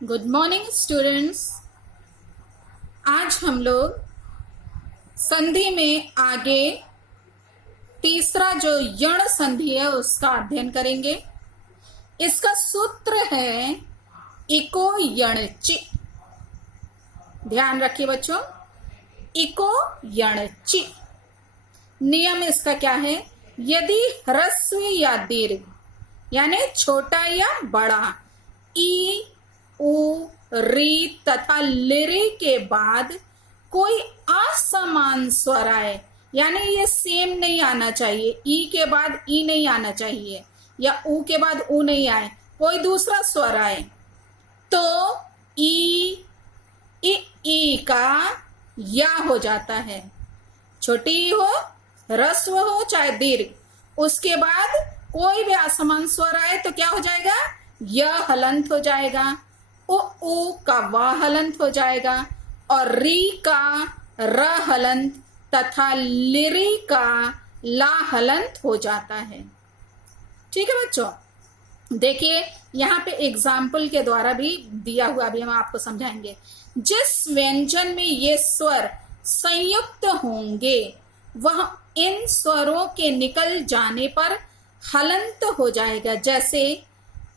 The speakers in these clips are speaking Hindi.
Good morning students. आज हम लोग संधि में आगे तीसरा जो यण संधि है उसका अध्ययन करेंगे। इसका सूत्र है इको यण चि। ध्यान रखिए बच्चों, इको यण चि। नियम इसका क्या है? यदि ह्रस्व या दीर्घ यानी छोटा या बड़ा ई उ री तथा लिरी के बाद कोई असमान स्वर आए, यानी ये सेम नहीं आना चाहिए, ई के बाद ई नहीं आना चाहिए या उ के बाद उ नहीं आए, कोई दूसरा स्वर आए तो ई का या हो जाता है। छोटी ई हो, ह्रस्व हो चाहे दीर्घ, उसके बाद कोई भी असमान स्वर आए तो क्या हो जाएगा? य हलंत हो जाएगा, उ का व हलंत हो जाएगा और री का र हलंत तथा लिरी का ला हलंत हो जाता है। ठीक है बच्चों, देखिए यहाँ पे एग्जाम्पल के द्वारा भी दिया हुआ, अभी हम आपको समझाएंगे। जिस व्यंजन में ये स्वर संयुक्त होंगे वह इन स्वरों के निकल जाने पर हलंत हो जाएगा। जैसे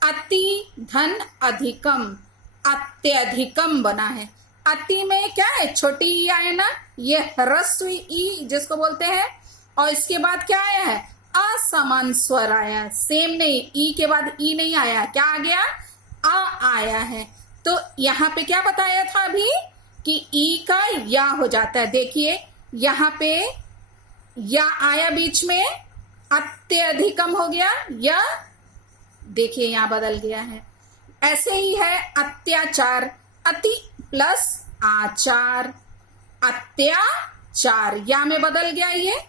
अति धन अधिकम, अत्यधिकम बना है। अति में क्या है? छोटी ई आए ना, ये ह्रस्व ई जिसको बोलते हैं, और इसके बाद क्या आया है? असमान स्वर आया, सेम नहीं, ई के बाद ई नहीं आया, क्या आ गया? आ आया है। तो यहाँ पे क्या बताया था अभी कि ई का या हो जाता है। देखिए यहाँ पे या आया बीच में, अत्यधिकम हो गया, या देखिए यहां बदल गया है। ऐसे ही है अत्याचार, अति प्लस आचार, अत्याचार, या में बदल गया ये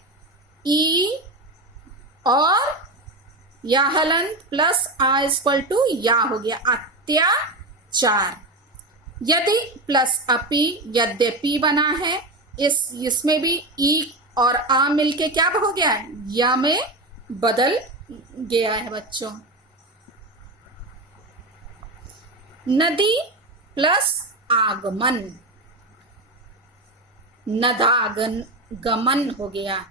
ई और या हलंत प्लस आ इक्वल टू या हो गया अत्याचार। यदि प्लस अपि यद्यपि बना है, इसमें भी ई और आ मिलके क्या हो गया है? या में बदल गया है बच्चों। नदी प्लस आगमन, नदागमन हो गया।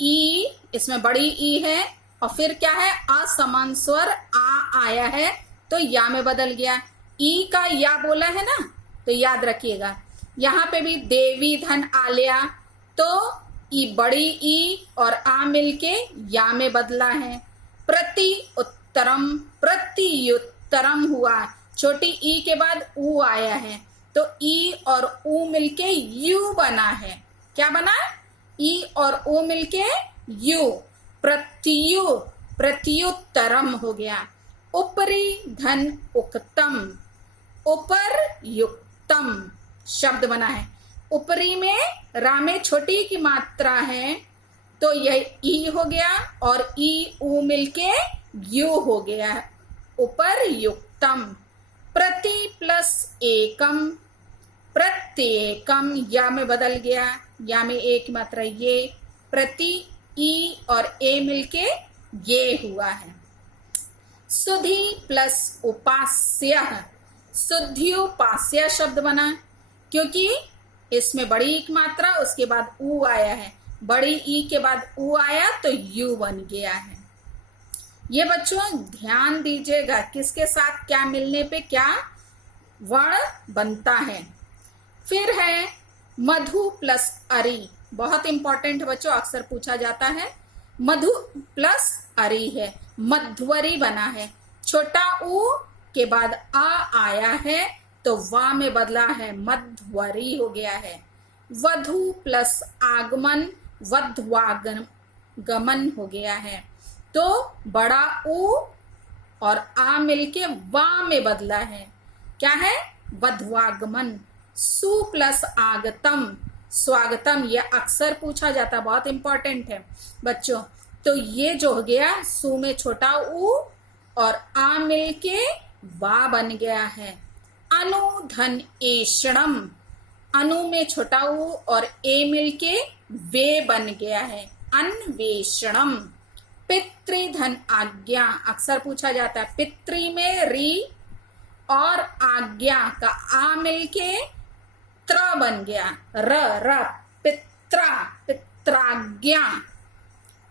ई इसमें बड़ी ई है और फिर क्या है? असमान स्वर आ आया है तो या में बदल गया। ई का या बोला है ना, तो याद रखिएगा। यहाँ पे भी देवी धन आलिया, तो ई बड़ी ई और आ मिलके या में बदला है। प्रति उत्तरम, प्रत्युत्तरम हुआ, छोटी ई के बाद उ आया है तो ई और उ मिलके यू बना है। क्या बना? ई और उ मिलके यू, प्रत्युत्तरम हो गया। ऊपरी धन उक्तम, ऊपर युक्तम शब्द बना है। ऊपरी में रा में छोटी की मात्रा है तो यह ई हो गया और ई उ मिलके यू हो गया, ऊपर युक्तम। प्रति प्लस एकम, प्रत्येकम, या में बदल गया, या में एक मात्रा ये, प्रति ई और ए मिलके ये हुआ है। सुधि प्लस उपास्य, सुध्युपास्य शब्द बना, क्योंकि इसमें बड़ी एक मात्रा उसके बाद उ आया है, बड़ी ई के बाद उ आया तो यू बन गया है। ये बच्चों ध्यान दीजिएगा किसके साथ क्या मिलने पे क्या वर्ण बनता है। फिर है मधु प्लस अरि, बहुत इंपॉर्टेंट बच्चों, अक्सर पूछा जाता है। मधु प्लस अरि है, मध्वरी बना है। छोटा उ के बाद आ आया है तो वा में बदला है, मध्वरी हो गया है। वधु प्लस आगमन, वध्वागमन हो गया है। तो बड़ा उ और आ मिलके वा में बदला है, क्या है? वध्वागमन। सु प्लस आगतम, स्वागतम, यह अक्सर पूछा जाता, बहुत इंपॉर्टेंट है बच्चों। तो ये जो हो गया, सु में छोटा उ और आ मिलके वा बन गया है। अनुधन एषणम, अनु में छोटा उ और ए मिलके वे बन गया है, अन्वेषणम। पितृधन आज्ञा, अक्सर पूछा जाता है। पितृ में री और आज्ञा का आ मिलके त्र बन गया, र पित्रा, पित्राज्ञा।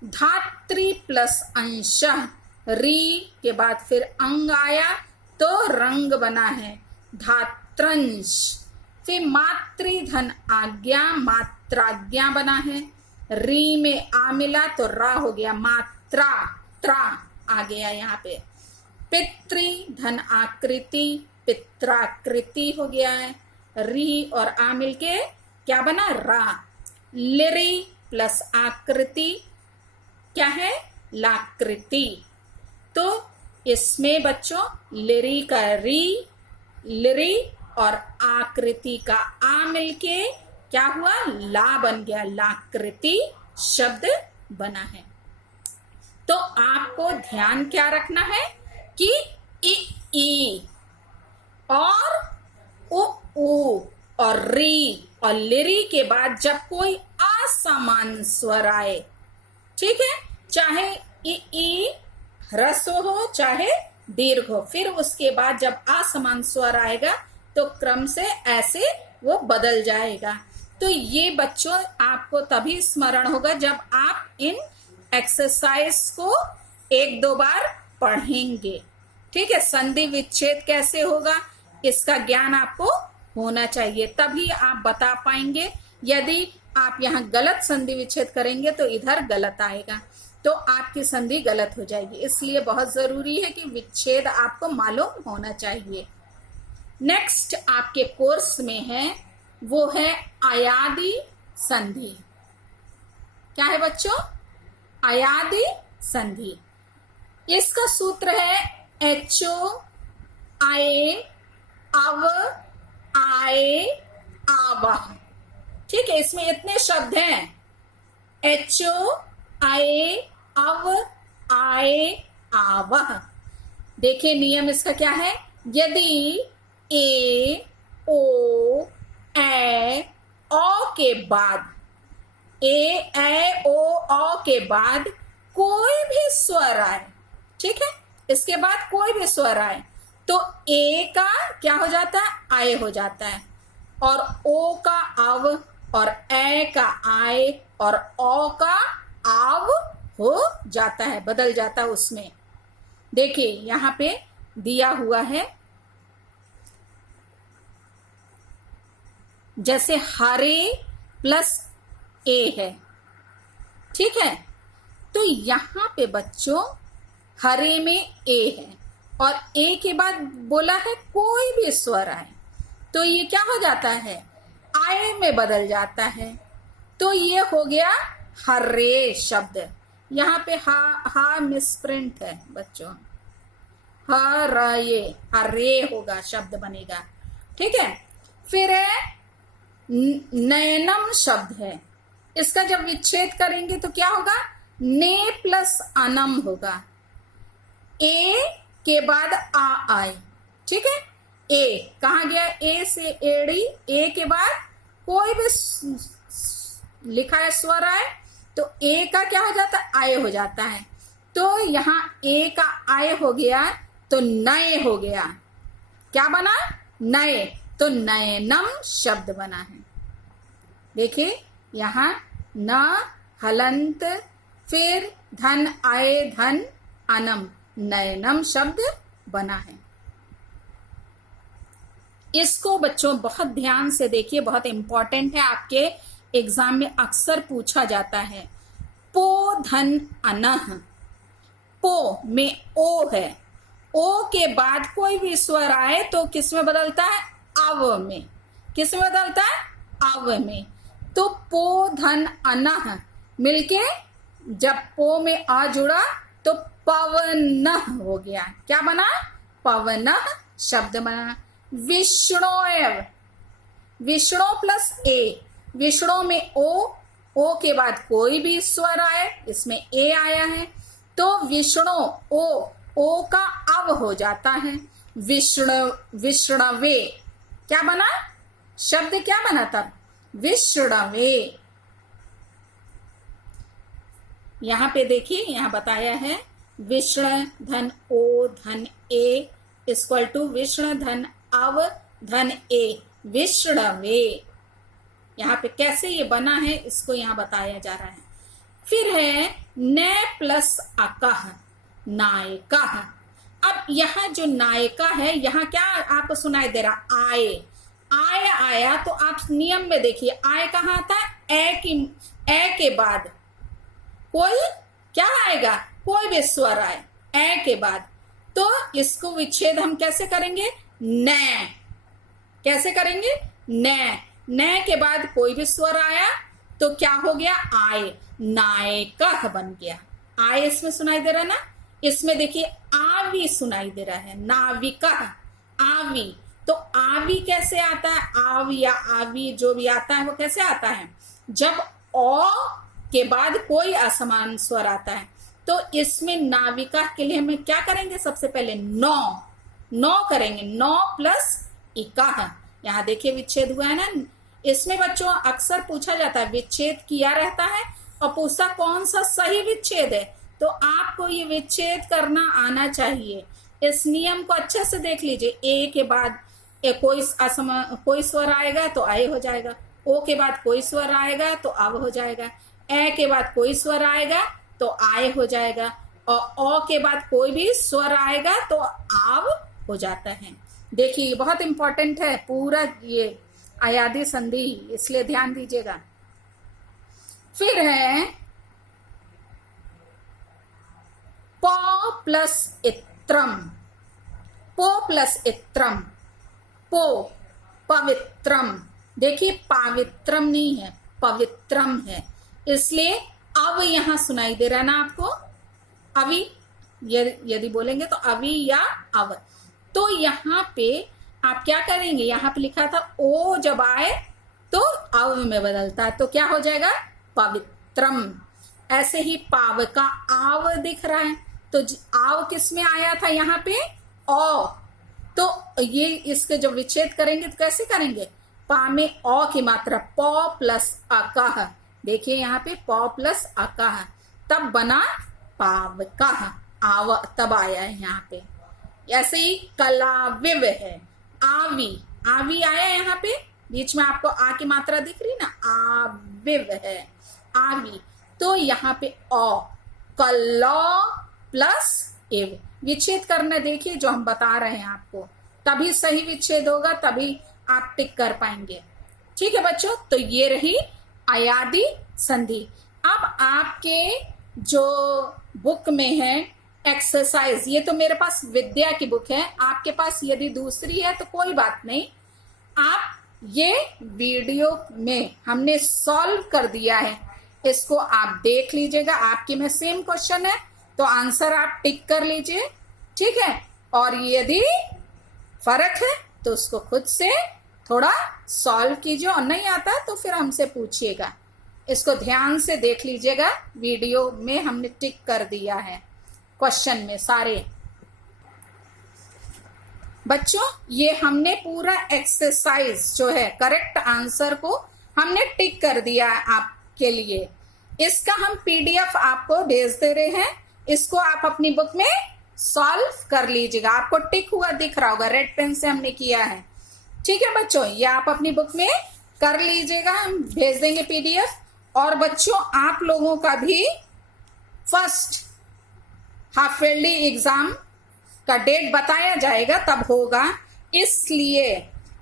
धात्री प्लस अंश, री के बाद फिर अंग आया तो रंग बना है, धात्रंश। फिर मातृधन आज्ञा, मात्राज्ञा बना है, री में आ मिला तो रा हो गया, मात्रा, त्रा आ गया यहाँ पे। पितृधन आकृति, पित्राकृति हो गया है, री और आ मिलके क्या बना, रा। लिरी प्लस आकृति क्या है, लाकृति। तो इसमें बच्चों लिरी का री, लिरी और आकृति का आ मिलके क्या हुआ, ला बन गया, लाकृति शब्द बना है। तो आपको ध्यान क्या रखना है कि ई और उ और री और लिरी के बाद जब कोई असमान स्वर आए, ठीक है, चाहे ई ह्रस्व हो चाहे दीर्घ हो, फिर उसके बाद जब असमान स्वर आएगा तो क्रम से ऐसे वो बदल जाएगा। तो ये बच्चों आपको तभी स्मरण होगा जब आप इन एक्सरसाइज को 1-2 बार पढ़ेंगे, ठीक है। संधि विच्छेद कैसे होगा इसका ज्ञान आपको होना चाहिए, तभी आप बता पाएंगे। यदि आप यहाँ गलत संधि विच्छेद करेंगे तो इधर गलत आएगा, तो आपकी संधि गलत हो जाएगी। इसलिए बहुत जरूरी है कि विच्छेद आपको मालूम होना चाहिए। नेक्स्ट आपके कोर्स में है वो है अयादि संधि। क्या है बच्चों, अयादि संधि। इसका सूत्र है एचो आए अव आए आवह, ठीक है। इसमें इतने शब्द हैं, एचो आए अव आए आवह। देखिए नियम इसका क्या है, यदि ए ओ ए ओ के बाद, ए ओ औ के बाद कोई भी स्वर आए, ठीक है, इसके बाद कोई भी स्वर आए तो ए का क्या हो जाता है, आए हो जाता है, और ओ का अव और ए का आए और ओ का आव हो जाता है, बदल जाता है उसमें। देखिए यहां पे दिया हुआ है, जैसे हरे प्लस ए है, ठीक है। तो यहां पे बच्चों हरे में ए है और ए के बाद बोला है कोई भी स्वर आए तो ये क्या हो जाता है, आए में बदल जाता है। तो ये हो गया हरे शब्द। यहाँ पे हा मिसप्रिंट है बच्चों, हरे हरे होगा, शब्द बनेगा, ठीक है। फिर है नयनम शब्द है, इसका जब विच्छेद करेंगे तो क्या होगा, ने प्लस अनम होगा, ए के बाद आ आए, ठीक है। ए कहाँ गया, ए से एड़ी, ए के बाद कोई भी लिखा है स्वर आए तो ए का क्या हो जाता है, आए हो जाता है। तो यहाँ ए का आए हो गया तो नए हो गया, क्या बना, नए। तो नयनम शब्द बना है। देखिए यहाँ न हलंत, फिर धन आए धन अनम, नयनम शब्द बना है। इसको बच्चों बहुत ध्यान से देखिए, बहुत इंपॉर्टेंट है, आपके एग्जाम में अक्सर पूछा जाता है। पो धन अनह, पो में ओ है, ओ के बाद कोई भी स्वर आए तो किस में बदलता है, अव में। किस में बदलता है, अव में। तो पो धन अनह मिलके जब पो में आ जुड़ा तो पवन हो गया, क्या बना, पवन शब्द बना। विष्णोएव, विष्णु प्लस ए, विष्णु में ओ के बाद कोई भी स्वर आए, इसमें ए आया है तो विष्णु ओ का अव हो जाता है, विष्णवे, क्या बना, शब्द क्या बना तब, विष्णवे। यहाँ पे देखिए, यहाँ बताया है विष्णु धन ओ धन ए, इक्वल टू विष्णु धन अव धन ए, विष्णवे। यहाँ पे कैसे ये बना है इसको यहाँ बताया जा रहा है। फिर है न प्लस अकह, नायकः। अब यहाँ जो नायिका है, यहाँ क्या आपको सुनाई दे रहा, आए, आय आया, तो आप नियम में देखिए आय कहाँ आता है, ए के बाद कोई क्या आएगा, कोई भी स्वर आए ए के बाद, तो इसको विच्छेद हम कैसे करेंगे, न, कैसे करेंगे, न के बाद कोई भी स्वर आया तो क्या हो गया, आय, नायकः बन गया। आय इसमें सुनाई दे रहा ना, इसमें देखिए आवी सुनाई दे रहा है, नाविका, आवी। तो आवी कैसे आता है, आव या आवी जो भी आता है वो कैसे आता है, जब ओ के बाद कोई असमान स्वर आता है। तो इसमें नाविका के लिए हमें क्या करेंगे, सबसे पहले नौ करेंगे, नौ प्लस इका। यहाँ देखिए विच्छेद हुआ है ना। इसमें बच्चों अक्सर पूछा जाता है, विच्छेद किया रहता है और पूछा कौन सा सही विच्छेद है, तो आपको ये विच्छेद करना आना चाहिए। इस नियम को अच्छे से देख लीजिए, ए के बाद कोई स्वर आएगा तो आए हो जाएगा, ओ के बाद कोई स्वर आएगा तो आव हो जाएगा, ए के बाद कोई स्वर आएगा तो आय हो जाएगा, और ओ के बाद कोई भी स्वर आएगा तो आव हो जाता है। देखिए बहुत इंपॉर्टेंट है पूरा ये अयादी संधि, इसलिए ध्यान दीजिएगा। फिर है प प्लस इत्रम, पो प्लस इत्रम, पो, पवित्रम। देखिए पावित्रम नहीं है, पवित्रम है, इसलिए अव यहां सुनाई दे रहा है ना आपको, अवि यदि बोलेंगे तो अवि या अव। तो यहाँ पे आप क्या करेंगे, यहाँ पे लिखा था ओ जब आए तो अव में बदलता है, तो क्या हो जाएगा, पवित्रम। ऐसे ही पाव का आव दिख रहा है, तो आव किस में आया था, यहाँ पे ओ, तो ये इसके जो विच्छेद करेंगे तो कैसे करेंगे, पा में ओ की मात्रा, प प्लस अकह। देखिए यहाँ पे प प्लस अकह, तब बना पावकः, आव तब आया है यहाँ पे। ऐसे ही कलाविव है, आवी, आवी आया यहाँ पे, बीच में आपको आ की मात्रा दिख रही ना, आविव है, आवी। तो यहाँ पे ओ, कलौ प्लस इव, विच्छेद करना देखिए जो हम बता रहे हैं आपको, तभी सही विच्छेद होगा, तभी आप टिक कर पाएंगे। ठीक है बच्चों, तो ये रही अयादी संधि। अब आपके जो बुक में है एक्सरसाइज, ये तो मेरे पास विद्या की बुक है, आपके पास यदि दूसरी है तो कोई बात नहीं, आप ये वीडियो में हमने सॉल्व कर दिया है, इसको आप देख लीजिएगा। आपके में सेम क्वेश्चन है तो आंसर आप टिक कर लीजिए, ठीक है। और यदि फर्क है तो उसको खुद से थोड़ा सॉल्व कीजिए, और नहीं आता तो फिर हमसे पूछिएगा। इसको ध्यान से देख लीजिएगा, वीडियो में हमने टिक कर दिया है क्वेश्चन में सारे। बच्चों ये हमने पूरा एक्सरसाइज जो है करेक्ट आंसर को हमने टिक कर दिया है आपके लिए। इसका हम पीडीएफ आपको भेज दे रहे हैं, इसको आप अपनी बुक में सॉल्व कर लीजिएगा। आपको टिक हुआ दिख रहा होगा, रेड पेन से हमने किया है, ठीक है बच्चों। ये आप अपनी बुक में कर लीजिएगा, हम भेज देंगे पीडीएफ। और बच्चों आप लोगों का भी फर्स्ट हाफ ईयरली एग्जाम का डेट बताया जाएगा, तब होगा, इसलिए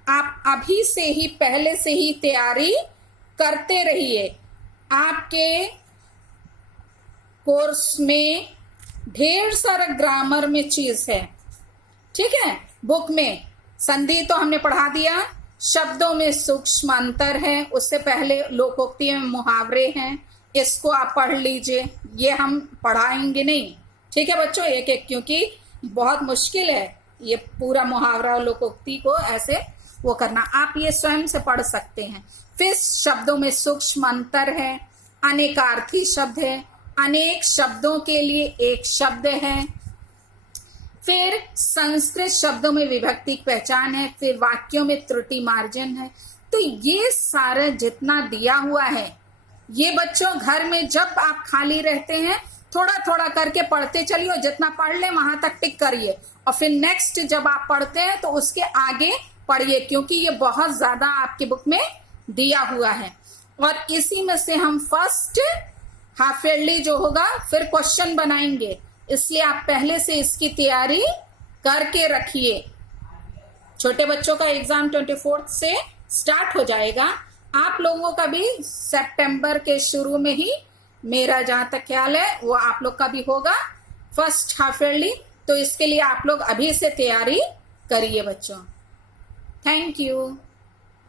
आप अभी से ही पहले से ही तैयारी करते रहिए। आपके कोर्स में ढेर सारा ग्रामर में चीज है, ठीक है। बुक में संधि तो हमने पढ़ा दिया, शब्दों में सूक्ष्म अंतर है, उससे पहले लोकोक्ति में मुहावरे हैं, इसको आप पढ़ लीजिए, ये हम पढ़ाएंगे नहीं, ठीक है बच्चों, एक एक, क्योंकि बहुत मुश्किल है ये पूरा मुहावरा और लोकोक्ति को ऐसे वो करना, आप ये स्वयं से पढ़ सकते हैं। फिर शब्दों में सूक्ष्म अंतर है, अनेकार्थी शब्द है, अनेक शब्दों के लिए एक शब्द है, फिर संस्कृत शब्दों में विभक्ति की पहचान है, फिर वाक्यों में त्रुटि मार्जन है। तो ये सारा जितना दिया हुआ है, ये बच्चों घर में जब आप खाली रहते हैं थोड़ा थोड़ा करके पढ़ते चलिए, जितना पढ़ ले वहां तक टिक करिए, और फिर नेक्स्ट जब आप पढ़ते हैं तो उसके आगे पढ़िए, क्योंकि ये बहुत ज्यादा आपकी बुक में दिया हुआ है। और इसी में से हम फर्स्ट हाफ ईयरली जो होगा फिर क्वेश्चन बनाएंगे, इसलिए आप पहले से इसकी तैयारी करके रखिए। छोटे बच्चों का एग्जाम 24 से स्टार्ट हो जाएगा, आप लोगों का भी सितंबर के शुरू में ही, मेरा जहां तक ख्याल है वो आप लोग का भी होगा फर्स्ट हाफ ईयरली। तो इसके लिए आप लोग अभी से तैयारी करिए बच्चों। Thank you.